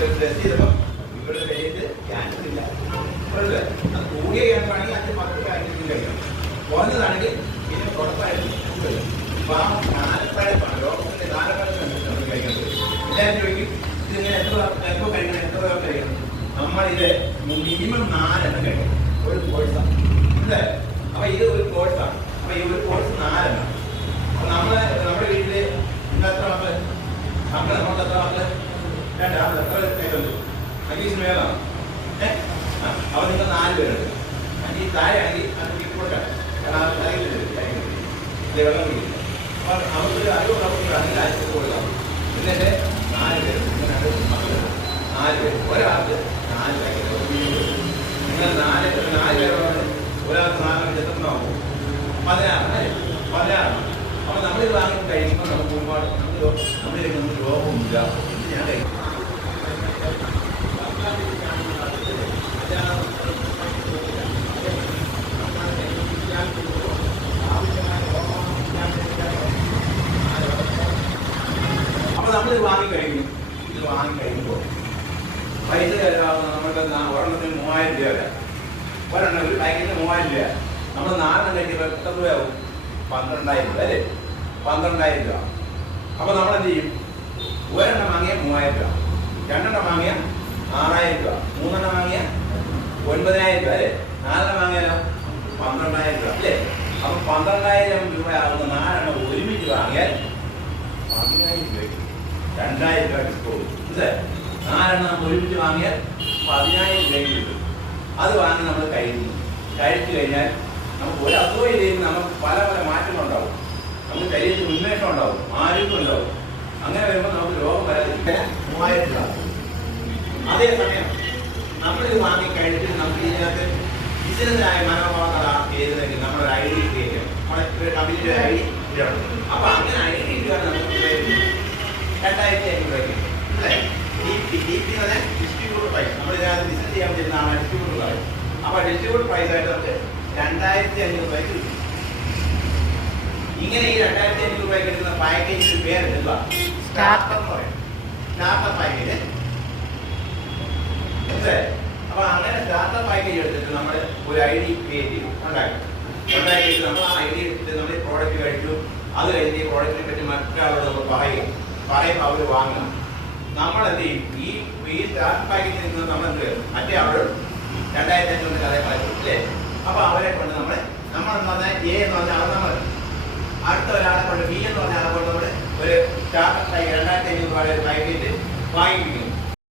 Test ചെയ്തപ്പോൾ ഇവിടെ കഴിഞ്ഞിട്ട് ക്യാൻസർ ഇല്ല. അത് കൂടിയ ക്യാൻസർ ആണെങ്കിൽ 5-10 ക്യാൻസർ കഴിക്കണം. കുറഞ്ഞതാണെങ്കിൽ ഇതിന് ഉറപ്പായിട്ടും കൂടുതൽ. അപ്പോൾ ആ നാലപ്പാഴത്താണ് ലോകത്തിൻ്റെ നാലപ്പാഴത്താണ് നമ്മൾ കഴിക്കുന്നത്. എല്ലാവരും ചോദിക്കും ഇതിങ്ങനെ എപ്പോൾ കഴിക്കണം, എത്ര തവണ കഴിക്കണം? നമ്മളിത് മിനിമം 4 എണ്ണം കഴിക്കണം. ഒരു കോഴ്സാണ് അല്ലേ? അപ്പോൾ ഇത് ഒരു കോഴ്സാണ്. അപ്പോൾ ഈ ഒരു കോഴ്സ് 4 എണ്ണം. അപ്പോൾ നമ്മുടെ വീട്ടിൽ ഇന്ന് എത്ര മക്കള്? നമുക്ക് എത്ര മക്കള്? 2. എത്ര പേരുണ്ട്? 5 മേലാണ്. അപ്പോൾ നിങ്ങൾ 4 പേരുണ്ട്. 5 താഴെയാണെങ്കിൽ അത് കൊടുക്കാം. കാരണം അത് അറിയില്ല വെള്ളം കുടിക്കില്ല. അപ്പോൾ നമുക്കൊരു അറിവ് നമുക്ക് അതിൽ അയച്ചു കൊടുക്കാം. എന്നിട്ട് 4 പേര്, 2 മക്കളുണ്ട്, 4 പേര്, ഒരാൾക്ക് 4 പാക്കറ്റ്. നിങ്ങൾ 4 പേരോട് ഒരാൾക്ക് 4 എത്രണ്ണമാകും? 16. അപ്പോൾ നമ്മളിത് വാങ്ങി കഴിക്കുമ്പോൾ നമുക്ക് ഒരുപാട് നമ്മളിലേക്ക് രോഗമില്ല. ഞാൻ കഴിക്കും. അപ്പോൾ നമ്മളിത് വാങ്ങിക്കഴിക്കും. ഇത് വാങ്ങിക്കഴിയുമ്പോൾ പൈസ നമ്മൾക്ക് ഒരെണ്ണത്തിന് 3000 രൂപ വരാം. ഒരെണ്ണം ഒരു പാക്കറ്റിന് 3000 രൂപ. നമ്മൾ 4 കഴിക്കുമ്പോൾ എത്ര രൂപയാവും? 12,000 രൂപ അല്ലേ? 12,000 രൂപ. അപ്പോൾ നമ്മൾ എന്ത് ചെയ്യും? ഒരെണ്ണം വാങ്ങിയ 3000 രൂപ, 2 എണ്ണം വാങ്ങിയ 6000 രൂപ, 3 എണ്ണം വാങ്ങിയ 9000 രൂപ അല്ലേ? 4 എണ്ണം വാങ്ങിയാലോ 12,000 രൂപ അല്ലേ? അപ്പോൾ 12,000 രൂപ ആകുന്ന 4 എണ്ണം ഒരുമിച്ച് വാങ്ങിയാൽ 10,000 രൂപയ്ക്ക് 2,000 രൂപ ഡിസ്കൗണ്ട് അല്ലേ? 4 എണ്ണം നമ്മൾ ഒരുമിച്ച് വാങ്ങിയാൽ 10,000 രൂപയ്ക്ക് കിട്ടും. അത് വാങ്ങി നമ്മൾ കഴിച്ചു കഴിഞ്ഞാൽ നമുക്ക് ഒരു അസുഖം ഇല്ലെങ്കിൽ നമുക്ക് പല മാറ്റങ്ങളുണ്ടാവും. നമുക്ക് ശരീരത്തിൽ ഉന്മേഷം ഉണ്ടാവും, ആരോഗ്യം ഉണ്ടാവും. അങ്ങനെ വരുമ്പോൾ നമുക്ക് രോഗം വരാതിരിക്കാൻ 3000 രൂപ. അതേസമയം നമ്മളിത് വാങ്ങി കഴിച്ചിട്ട് നമുക്ക് ഇതിനകത്ത് ബിസിനസ്സിനായ മനോഭാവങ്ങളാണ് ചെയ്തതെങ്കിൽ നമ്മളൊരു ID ക്രിയേറ്റ് ചെയ്യണം. നമ്മുടെ കമ്പനിയുടെ ID ഇടണം. അപ്പോൾ അങ്ങനെ ID ഇടുകയാണ് നമുക്ക് 2,500 രൂപയ്ക്ക് അല്ലേ? DP എന്ന് പറഞ്ഞാൽ ഡിസ്ട്രിബ്യൂട്ടർ പ്രൈസ്. നമ്മൾ ഇതിനകത്ത് ബിസിനസ് ചെയ്യാൻ പറ്റുന്നതാണ് ഡിസ്ട്രിബ്യൂട്ടർ പ്രൈസ്. അപ്പോൾ ഡിസ്ട്രിബ്യൂട്ടർ പ്രൈസായിട്ട് നമുക്ക് 2,500 രൂപയ്ക്ക് കിട്ടും. ഇങ്ങനെ ഈ 2,500 രൂപയ്ക്ക് കിട്ടുന്ന പാക്കേജിന്റെ പേര് എന്തുവാ? സ്റ്റാർട്ടർ എന്ന് പറയും. Starter package. അപ്പൊ അങ്ങനെ സ്റ്റാർട്ടർ പാക്കേജ് എടുത്തിട്ട് നമ്മൾ ഒരു ID ക്രിയേറ്റ് ചെയ്യും, ഉണ്ടാക്കിയിട്ട് നമ്മൾ ആ ID എടുത്തിട്ട് നമ്മൾ ഈ പ്രോഡക്റ്റ് കഴിച്ചു. അത് കഴിഞ്ഞ് ഈ പ്രോഡക്റ്റിനെ പറ്റി മറ്റൊരാളോട് നമ്മൾ പറയുമ്പോൾ അവർ വാങ്ങണം. നമ്മൾ എന്ത് ചെയ്യും? ഈ സ്റ്റാർട്ടർ പാക്കേജിൽ നിന്ന് നമ്മൾ എന്ത് ചെയ്യും? മറ്റേ ആളോട് 2,500 കഥ കളയും അല്ലേ? അപ്പൊ അവരെ കൊണ്ട് നമ്മളെന്ന് പറഞ്ഞാൽ A എന്ന് പറഞ്ഞാൽ ആൾ നമ്മൾ അടുത്ത ഒരാളെ കൊണ്ട് B എന്ന് പറഞ്ഞ ആളെ കൊണ്ട് നമ്മൾ ഒരു സ്റ്റാർട്ടർ 2,500 രൂപയുടെ പാക്കേജ് വാങ്ങിപ്പിക്കുന്നു.